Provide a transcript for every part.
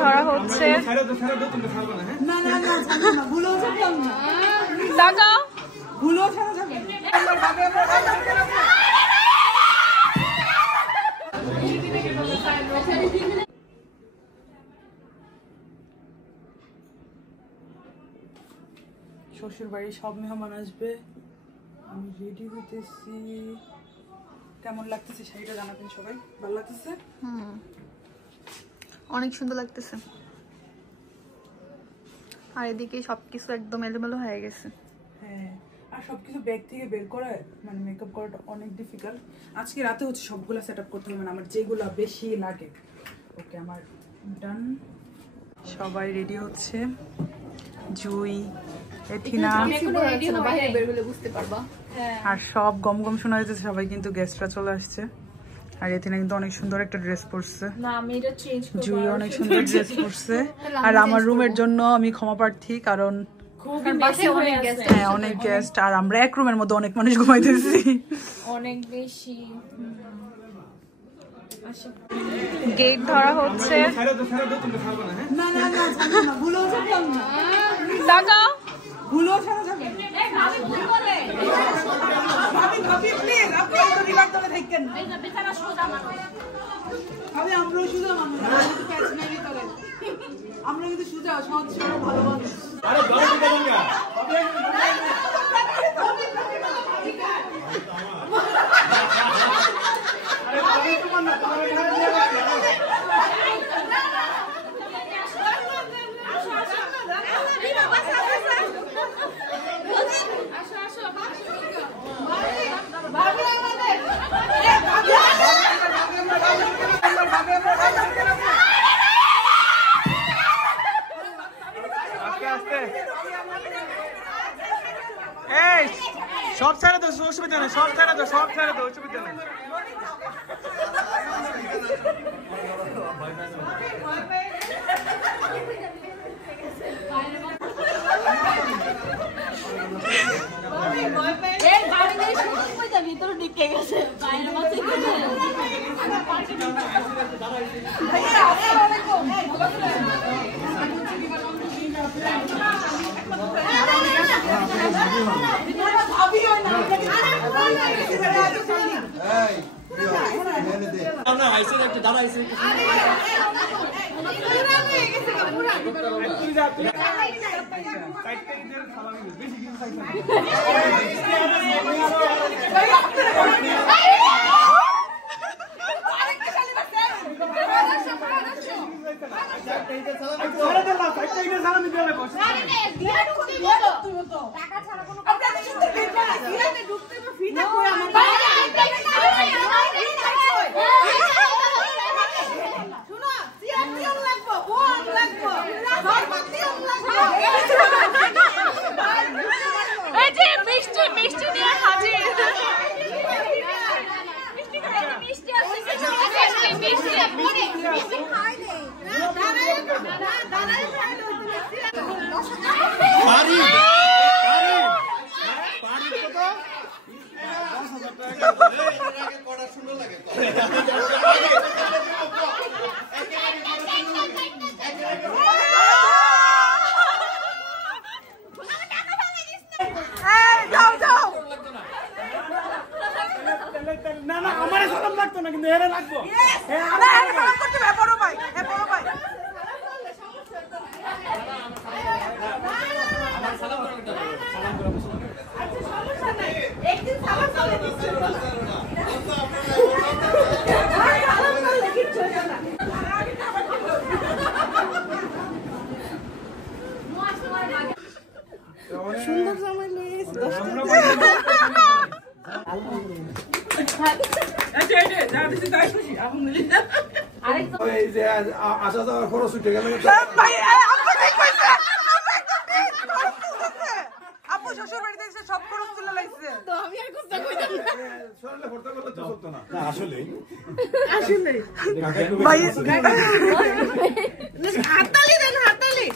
ধরা হচ্ছে। তাকাও শ্বশুর বাড়ি সব মেহমান আসবে, আমি রেডি হইতেছি। কেমন লাগতেছে শাড়িটা জানাবেন সবাই। ভালো লাগতেছে? অনেক সুন্দর লাগতেছে। আর এদিকে সবকিছু একদম এলোমেলো হয়ে গেছে। হ্যাঁ, আর সবকিছু ব্যাগ থেকে বের করা মানে মেকআপ করাটা অনেক ডিফিকাল্ট। আজকে রাতে হচ্ছে সবগুলা সেট আপ করতে হবে, মানে আমার যেগুলো বেশি লাগে। ওকে, আমার ডান। সবাই রেডি হচ্ছে। জুই, এথিনা আর সব গম গম শোনা যাচ্ছে। সবাই কিন্তু গেস্টরা চলে আসছে। আর এথিনা কিন্তু অনেক সুন্দর একটা ড্রেস পরছে, জুই অনেক সুন্দর ড্রেস পরছে। আর আমার রুমের জন্য আমি ক্ষমা প্রার্থী, কারণ অনেক গেস্ট আর আমরা এক রুমের মধ্যে অনেক মানুষ ঘুমাইতেছি অনেক বেশি। গেট ধরা হচ্ছে। তাকাও আমরা কিন্তু সুজা সহজ ভালো মানুষ। সব ছেড়ে দাও, অসুবিধা নেই। সব ছেড়ে দাও, সব ছেড়ে দাও, অসুবিধা নেই। না না, আমার সালাম লাগতো না, কিন্তু এরা লাগবো। সুন্দর জামাই লইছে। আসা যাওয়ার খরচ উঠে গেল। আপু শ্বশুর বাড়ি থেকে সব খরচ তুলে লাইছে। তো আমি আর কথা কইতাম না। আসলে ভাই হাততালি দেন, হাততালি।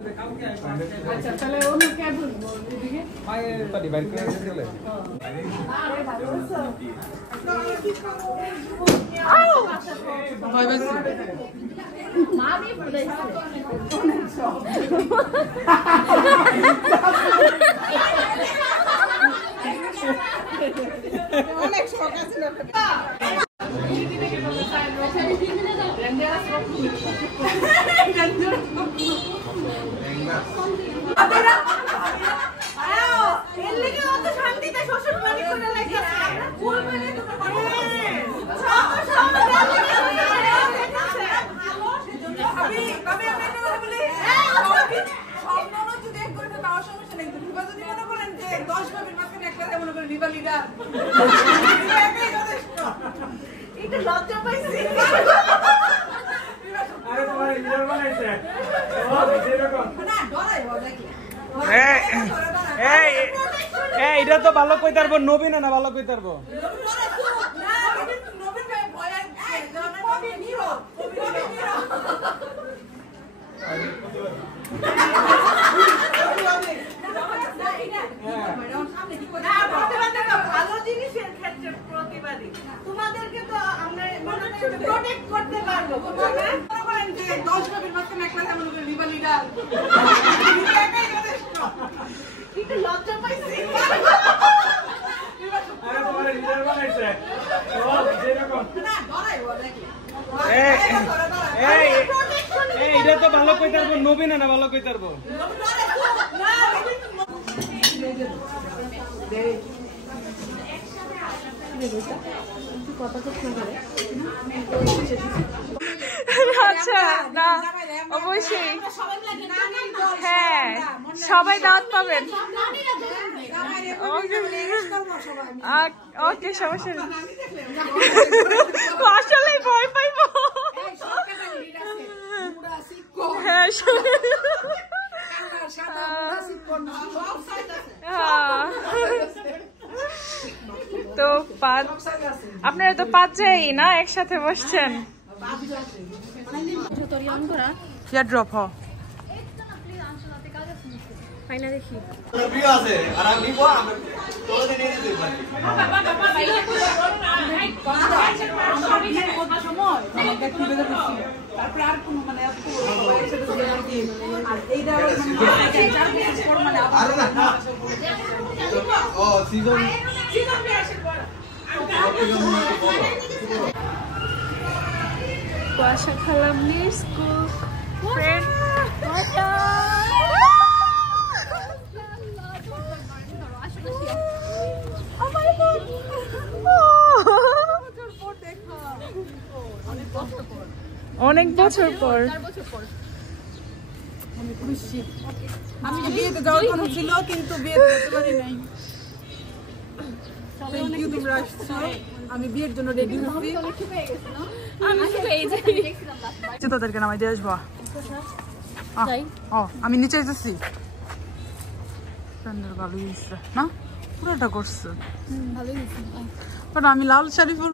আচ্ছা তাহলে অন্য কে বলবো এদিকে ভয় পাচ্ছি অনেক শখ আছে এটা তো ভালো কই তারবো নবীন না ভালো কই তারবো ভালো জিনিসের ক্ষেত্রে প্রতিবাদী তোমাদেরকে তো আমরা প্রোটেক্ট করতে পারবো একটু লজ্জা পাইছি এটা তো ভালো কই তারবো নবীন না ভালো কই তারবো আচ্ছা না অবশ্যই হ্যাঁ সবাই দাওয়াত পাবেন ওকে সমস্যা নেই আসলে ভয় পাইবো হ্যাঁ তো আপনারা তো 5 যাই না একসাথে বসছেন ইয়ার ড্রপ হ ফাইনা দেখি আছে আর আমি নিব আমরা তোরে নিয়ে দিতে পারি তারপরে আর কোনো মানে এইটা ও সিজন কুয়াশা খালামনির স্কুল ফ্রেন্ড অনেক বছর পর আমি বিয়েতে যাওয়ার কথা ছিল কিন্তু বিয়েতে যেতে পারি নাই থ্যাংক ইউ তোমরা আসছো আমি বিয়ের জন্য রেডি হচ্ছি তোদেরকে নামাই দিয়ে আসবো আমি নিচে যাচ্ছি ভালোই হয়েছে না পুরোটা করছে আমি লাল শাড়ি